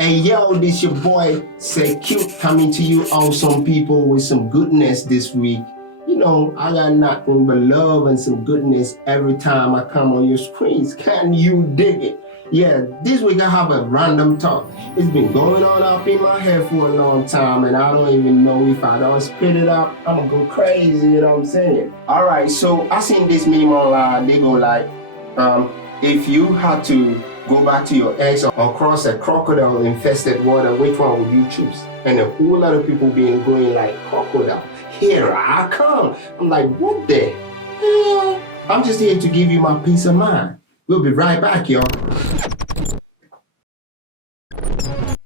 Hey yo, this your boy Say Cute coming to you awesome people with some goodness this week. You know, I got nothing but love and some goodness every time I come on your screens. Can you dig it? Yeah, this week I have a random talk. It's been going on up in my head for a long time and I don't even know if I don't spit it up, I'm gonna go crazy, you know what I'm saying? Alright, so I seen this meme online, they go like, if you had to go back to your ex or cross a crocodile infested water, which one would you choose? And a whole lot of people being going like, crocodile, here I come. I'm like, what the hell? I'm just here to give you my peace of mind. We'll be right back, y'all.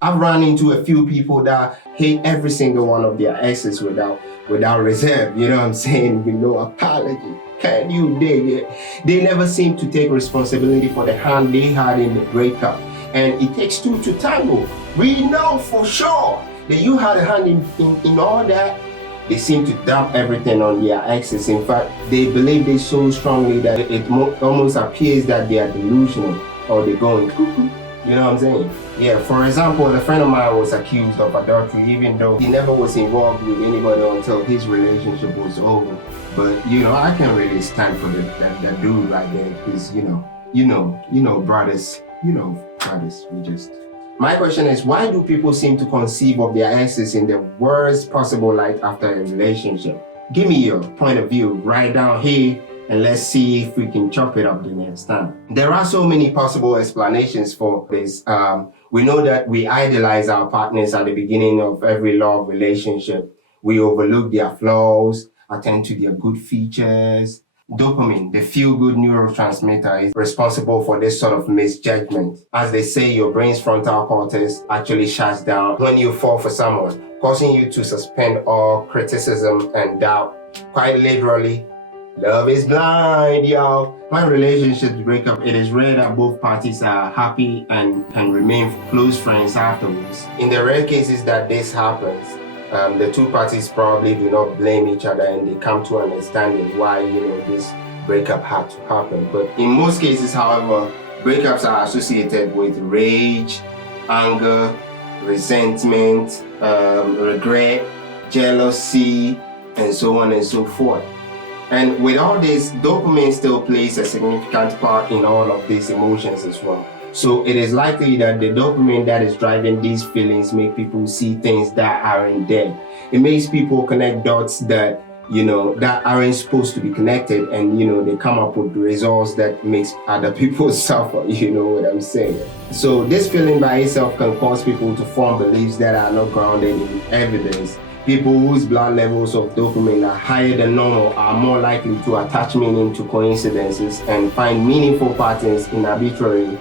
I've run into a few people that hate every single one of their exes without reserve, you know what I'm saying, with no apology. Can you dig it? They never seem to take responsibility for the hand they had in the breakup. And it takes two to tango. We know for sure that you had a hand in all that. They seem to dump everything on their exes. In fact, they believe this so strongly that it almost appears that they are delusional or they're going cuckoo. You know what I'm saying? Yeah, for example, a friend of mine was accused of adultery even though he never was involved with anybody until his relationship was over. But, you know, I can't really stand for that dude right there because, you know, brothers, we just... My question is, why do people seem to conceive of their exes in the worst possible light after a relationship? Give me your point of view right down here and let's see if we can chop it up the next time. There are so many possible explanations for this. We know that we idolize our partners at the beginning of every love relationship. We overlook their flaws, attend to their good features. Dopamine, the feel-good neurotransmitter, is responsible for this sort of misjudgment. As they say, your brain's frontal cortex actually shuts down when you fall for someone, causing you to suspend all criticism and doubt. Quite literally, love is blind, y'all. When relationships break up, it is rare that both parties are happy and can remain close friends afterwards. In the rare cases that this happens, the two parties probably do not blame each other and they come to understanding why, this breakup had to happen. But in most cases, however, breakups are associated with rage, anger, resentment, regret, jealousy, and so on and so forth. And with all this, dopamine still plays a significant part in all of these emotions as well. So it is likely that the dopamine that is driving these feelings make people see things that aren't there. It makes people connect dots that, that aren't supposed to be connected, and, they come up with results that makes other people suffer, you know what I'm saying? So this feeling by itself can cause people to form beliefs that are not grounded in evidence. People whose blood levels of dopamine are higher than normal are more likely to attach meaning to coincidences and find meaningful patterns in arbitrary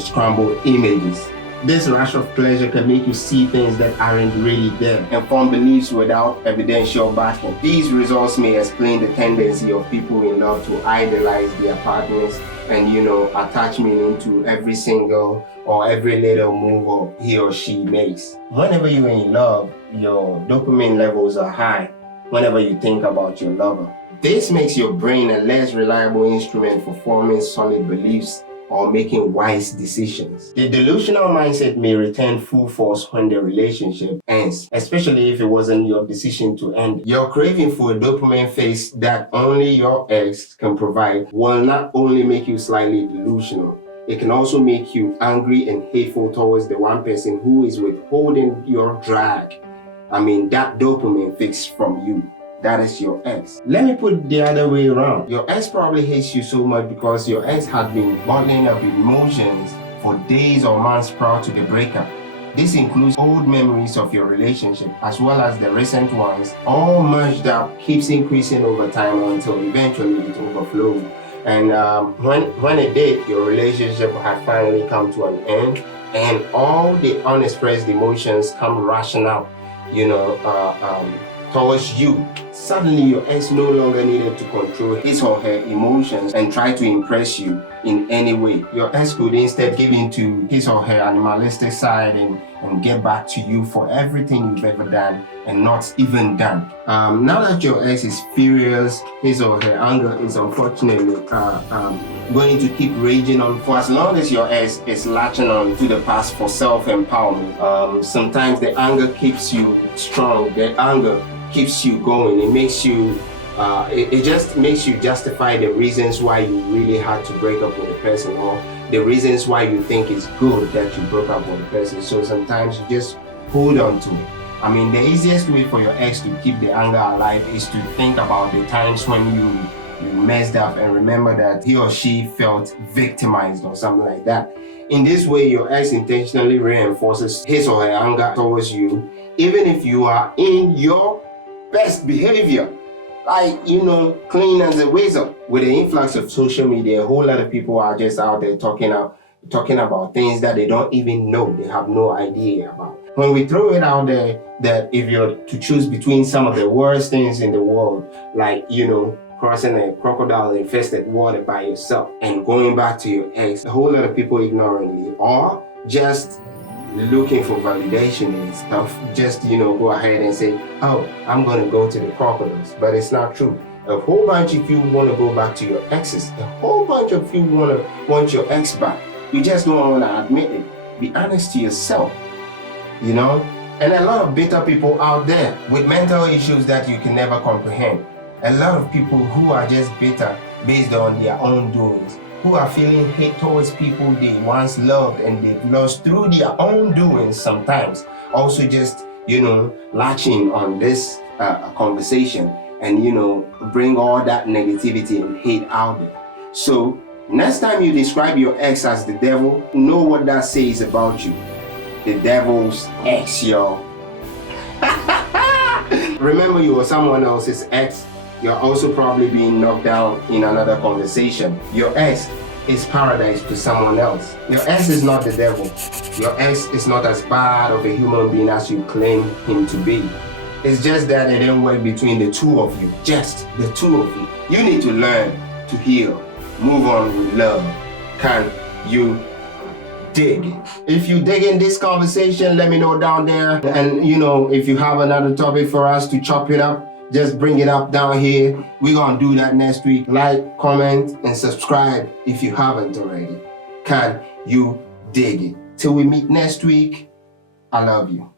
scrambled images. This rush of pleasure can make you see things that aren't really there and form beliefs without evidential backing. These results may explain the tendency of people in love to idolize their partners and, attach meaning to every single or every little move he or she makes. Whenever you're in love, your dopamine levels are high whenever you think about your lover. This makes your brain a less reliable instrument for forming solid beliefs or making wise decisions. The delusional mindset may return full force when the relationship ends, especially if it wasn't your decision to end. Your craving for a dopamine fix that only your ex can provide will not only make you slightly delusional, it can also make you angry and hateful towards the one person who is withholding your drag. That dopamine fix from you. That is your ex. Let me put it the other way around. Your ex probably hates you so much because your ex had been bottling up emotions for days or months prior to the breakup. This includes old memories of your relationship as well as the recent ones, all merged up, keeps increasing over time until eventually it overflows. And when it did, your relationship had finally come to an end and all the unexpressed emotions come rushing out, towards you. Suddenly, your ex no longer needed to control his or her emotions and try to impress you in any way. Your ex could instead give in to his or her animalistic side and get back to you for everything you've ever done and not even done. Now that your ex is furious, his or her anger is unfortunately going to keep raging on for as long as your ex is latching on to the past for self-empowerment. Sometimes the anger keeps you strong. The anger keeps you going. It makes you it just makes you justify the reasons why you really had to break up with a person, or the reasons why you think it's good that you broke up with a person. So sometimes you just hold on to it. I mean, the easiest way for your ex to keep the anger alive is to think about the times when you messed up and remember that he or she felt victimized or something like that. In this way, your ex intentionally reinforces his or her anger towards you, even if you are in your best behavior, like, clean as a whistle. With the influx of social media, a whole lot of people are just out there talking about things that they don't even know, they have no idea about. When we throw it out there that if you're to choose between some of the worst things in the world, like, crossing a crocodile-infested water by yourself and going back to your ex, a whole lot of people ignorantly or just looking for validation and stuff, just go ahead and say, oh, I'm gonna go to the crocodiles. But it's not true. A whole bunch of you want to go back to your exes. A whole bunch of you want your ex back. You just don't want to admit it. Be honest to yourself. And a lot of bitter people out there with mental issues that you can never comprehend. A lot of people who are just bitter based on their own doings, who are feeling hate towards people they once loved and they've lost through their own doings sometimes. Also just, latching on this conversation and, bring all that negativity and hate out there. So next time you describe your ex as the devil, know what that says about you. The devil's ex, y'all. Remember, you were someone else's ex. You're also probably being knocked down in another conversation. Your ex is paradise to someone else. Your ex is not the devil. Your ex is not as bad of a human being as you claim him to be. It's just that it didn't work between the two of you. Just the two of you. You need to learn to heal. Move on with love. Can you dig it? If you dig in this conversation, let me know down there. And if you have another topic for us to chop it up, just bring it up down here. We're gonna do that next week. Like, comment, and subscribe if you haven't already. Can you dig it? Till we meet next week, I love you.